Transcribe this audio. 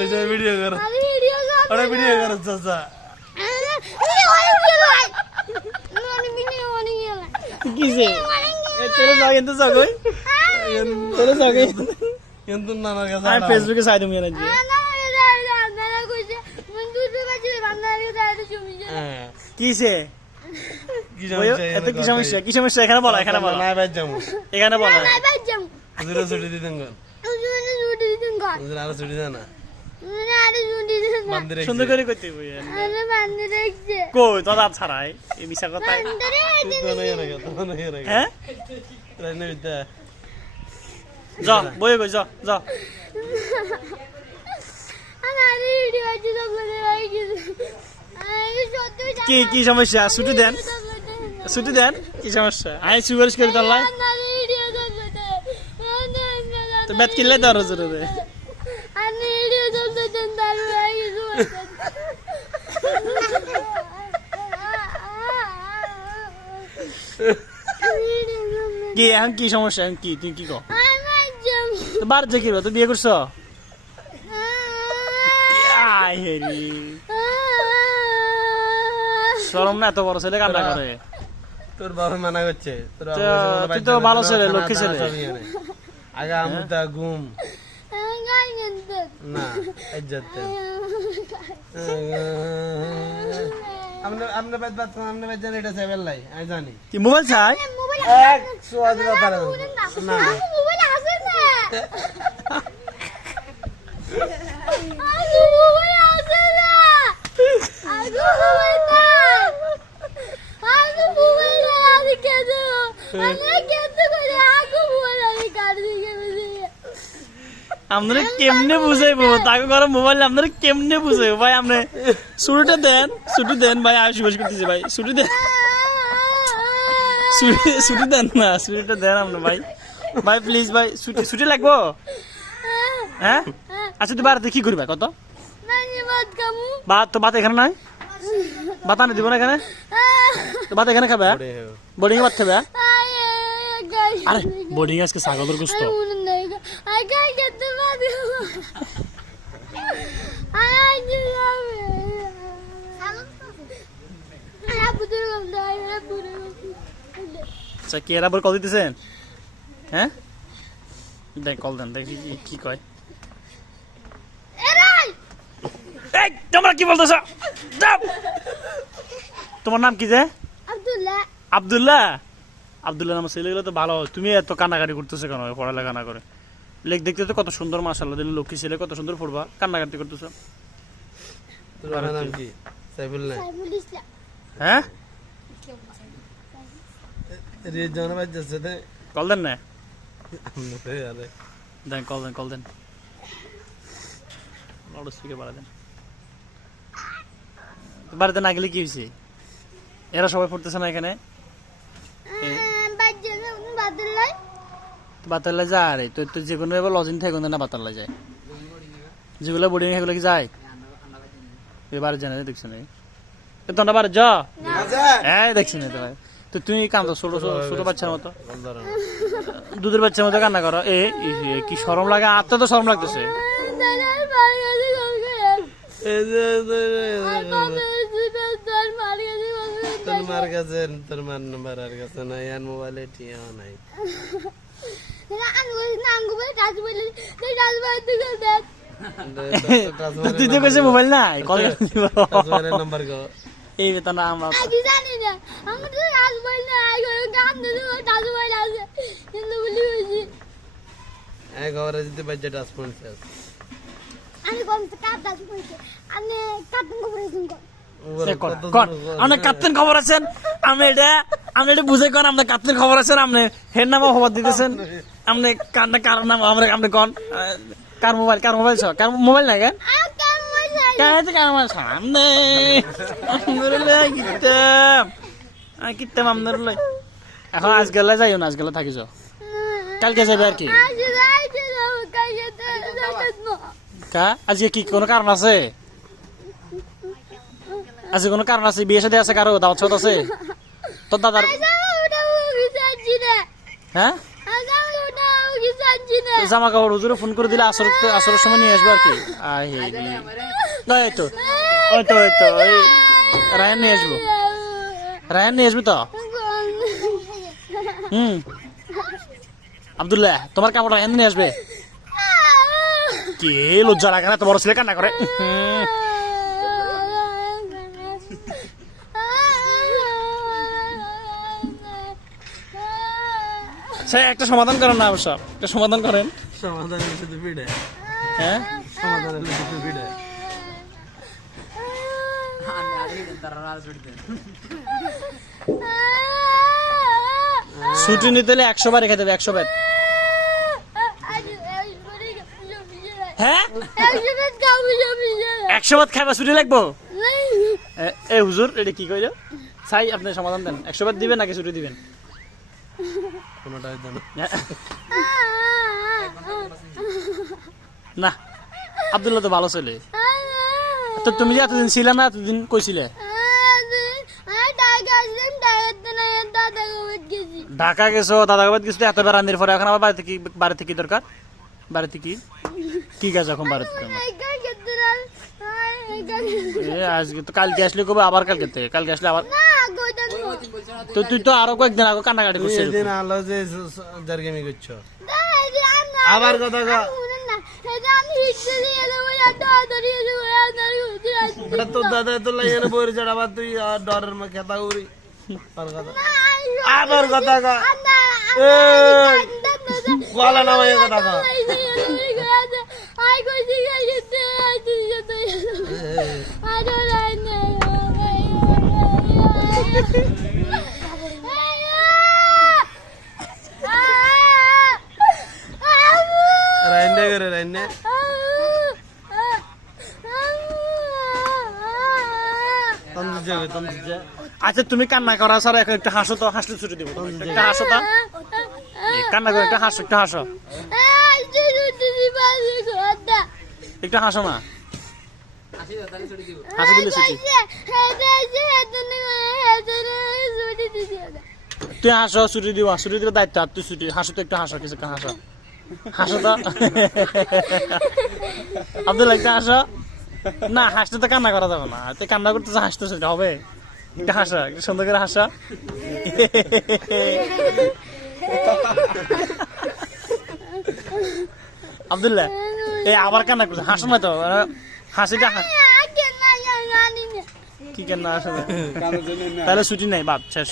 ওই যে ভিডিও কর ওটা ভিডিও কর চাচা কিসে তেরে যাও কিন্তু যাগই তেরে যাগই কিন্তু নানার কাছে আমি ফেসবুকে চাই তুমি না জি কিসে এত কি সমস্যা কি সমস্যা এখানে বলো এখানে বলো নাই বাজ যামু এখানে বলো হুজুরে ছুটি দিতেন গন হুজুর আর ছুটি দেন না মন্দিরে সুন্দর করে কইতে বই কই তো দাঁত ছাড়াই এই মিছা কথা হ্যাঁ যা বই কই যা যা কি কি সমস্যা ছুটি দেন কি সমস্যা আই সুপারিশ করে দিলাম তো বেত কিনলে তো আরো জোরে কি এখন কি সমস্যা এখন কি তুই কি কর বার যে কি তুই বিয়ে করছো শরম না এত বড় ছেলে কান্না করে তোর বাবা মানা করছে তুই তো ভালো ছেলে লক্ষ্মী ছেলে আগে আমুদা ঘুম না ইজ্জত আমনে বাদ আমনে বাদ জানি এটা সেভেল লাই আমি জানি কি মোবাইল চাই এক সোয়াদ কথা না মোবাইল আছে না আপনারা কেমনে বুঝাইবো তাকে ঘরে মোবাইল আপনারা কেমনে বুঝাইবো ভাই আপনি ছুটি দেন ভাই আমি সুপারিশ করতেছি ভাই ছুটি দেন না ছুটিটা দেন আপনি ভাই ভাই প্লিজ ভাই ছুটি লাগবো হ্যাঁ আচ্ছা তুই বাড়িতে কি করবা কত ভাত এখানে নাই ভাত আনি দিব না এখানে তো ভাত এখানে খাবে বোর্ডিং এ ভাত খাবে আরে বোর্ডিং আজকে ছাগলের গোস্ত আচ্ছা কি এরা বল কল দিতেছেন হ্যাঁ দেখ কল দেন দেখি কি কয় এই তোমরা কি বলতেছ তোমার নাম কি যে আব্দুল্লাহ নাম ছেলেগুলো তো ভালো তুমি এত কান্নাকাটি করতেছো কেন পড়ালেখা না করে লেখ দেখতে তো কত সুন্দর মাশাআল্লাহ দিল লক্ষ্মী ছেলে কত সুন্দর পড়বা কান্নাকাটি করতেছো তোর নাম কি সাইফুল না হ্যাঁ রে জানা বাজ যাচ্ছে তে কল দেন না আমনে তে আরে দেন কল দেন লাউড স্পিকার বাড়া দেন বাড়িতে না গেলে কি হয়েছে এরা সবাই পড়তেছে না এখানে বাতাল্লা যায় রে তো যেগুলো এবার লজিং থাকে না বাতাল্লা যায় যেগুলো বোর্ডিং সেগুলো কি যায় এবার জানে দেখছো না তোমরা বাড়ি যা হ্যাঁ দেখছি না তো ভাই তো তুমি কান্দো ছোট বাচ্চার মতো দুধের বাচ্চার মতো কান্না করো কি শরম লাগে আত্মা তো শরম লাগতেছে তোর মার কাছে তোর মার নাম্বার আর কাছে নাই আর মোবাইলে টিয়াও নাই তুই তো কইছে মোবাইল নাই কল দিব নাম্বার গো এই বেতন আমরা জানি না আমি তো আসবই না গান দিতে আসবই আছে কিন্তু বলি হইছি এক ঘরে যদি বাজেট আসপন্স আমি কোন কাটা কইছে আমি কাটন খবর আছেন আপনি এটা বুঝে কোন আপনি কাতের খবর আছেন আপনি হের নামও খবর দিতেছেন আপনি কার নাম আমরা আপনি কোন কার মোবাইল কার মোবাইল নাই কেন সামনে কিতাম আপনার এখন আজকাল যাইও না আজকাল থাকিস কালকে যাবে আর কি আজকে কি কোনো কারণ আছে আজকে কোনো কারণ আছে বিয়ে সাথে আছে কারো দাওয়াত সাথে আছে তোর দাদার হ্যাঁ আনছি না জামা কাপড় হুজুরে ফোন করে দিলে আসরের সময় নিয়ে আসবে আর কি এই তো ওই রায়ান নিয়ে আসবো রায়ান নিয়ে আসবি তো আব্দুল্লাহ তোমার কাপড় রায়ান নিয়ে আসবে কে লজ্জা লাগে না তোমার ছেলে কান্না করে সে একটা সমাধান করেন না অবশ্য একটা সমাধান করেন সমাধান হলে শুধু পিঠে হ্যাঁ সমাধান হলে শুধু পিঠে ছুটি নিতে হলে 100 বার রেখে দেবে 100 বার হ্যাঁ 100 বার খাইবা ছুটি লাগবো এ হুজুর এটা কি কইলো চাই আপনি সমাধান দেন 100 বার দিবেন নাকি ছুটি দিবেন কোনোটাই দেন না আব্দুল্লাহ তো ভালো ছেলে তো তুমি যে এতদিন ছিলে না এতদিন কইছিলে ঢাকা গেছো দাদাবাদ গেছো এতবার রান্দির পরে এখন আবার বাড়িতে কি দরকার বাড়িতে কি কাজ এখন বাড়িতে আজকে তো কালকে আসলে কবে আবার কালকে আসলে আবার তো তুই তো আরো কয়েকদিন আগে কান্নাকাটি করছিস এদিন আলো যে জারগেমি করছো আবার কথা কা এটা তো দাদা তো লাইনে বইরে চড়াবার তুই ডরের মা খেতা উড়ি আবার কথা কা গলা না ভাই কথা কা রাইনে করে রাইনে আচ্ছা তুমি কান্না করা স্যার একটা হাসো তো হাসলে ছুটি দিব একটা হাসো তো কান্না করে একটা হাসো একটু হাসো না হাসি দিলে ছুটি তুই হাসো ছুটি দিব দায়িত্ব আর তুই ছুটি হাসো তো একটু হাসো কিছু হাসো তো আব্দুল্লাহ একটা হাসো না হাসতে তো কান্না করা যাবে না তুই কান্না করতে হাসতে সেটা হবে একটা হাসা একটু সুন্দর করে হাসা আব্দুল্লাহ এই আবার কান্না করছে হাসো না তো হাসিটা কি কেন আসলে তাহলে ছুটি নাই বাদ শেষ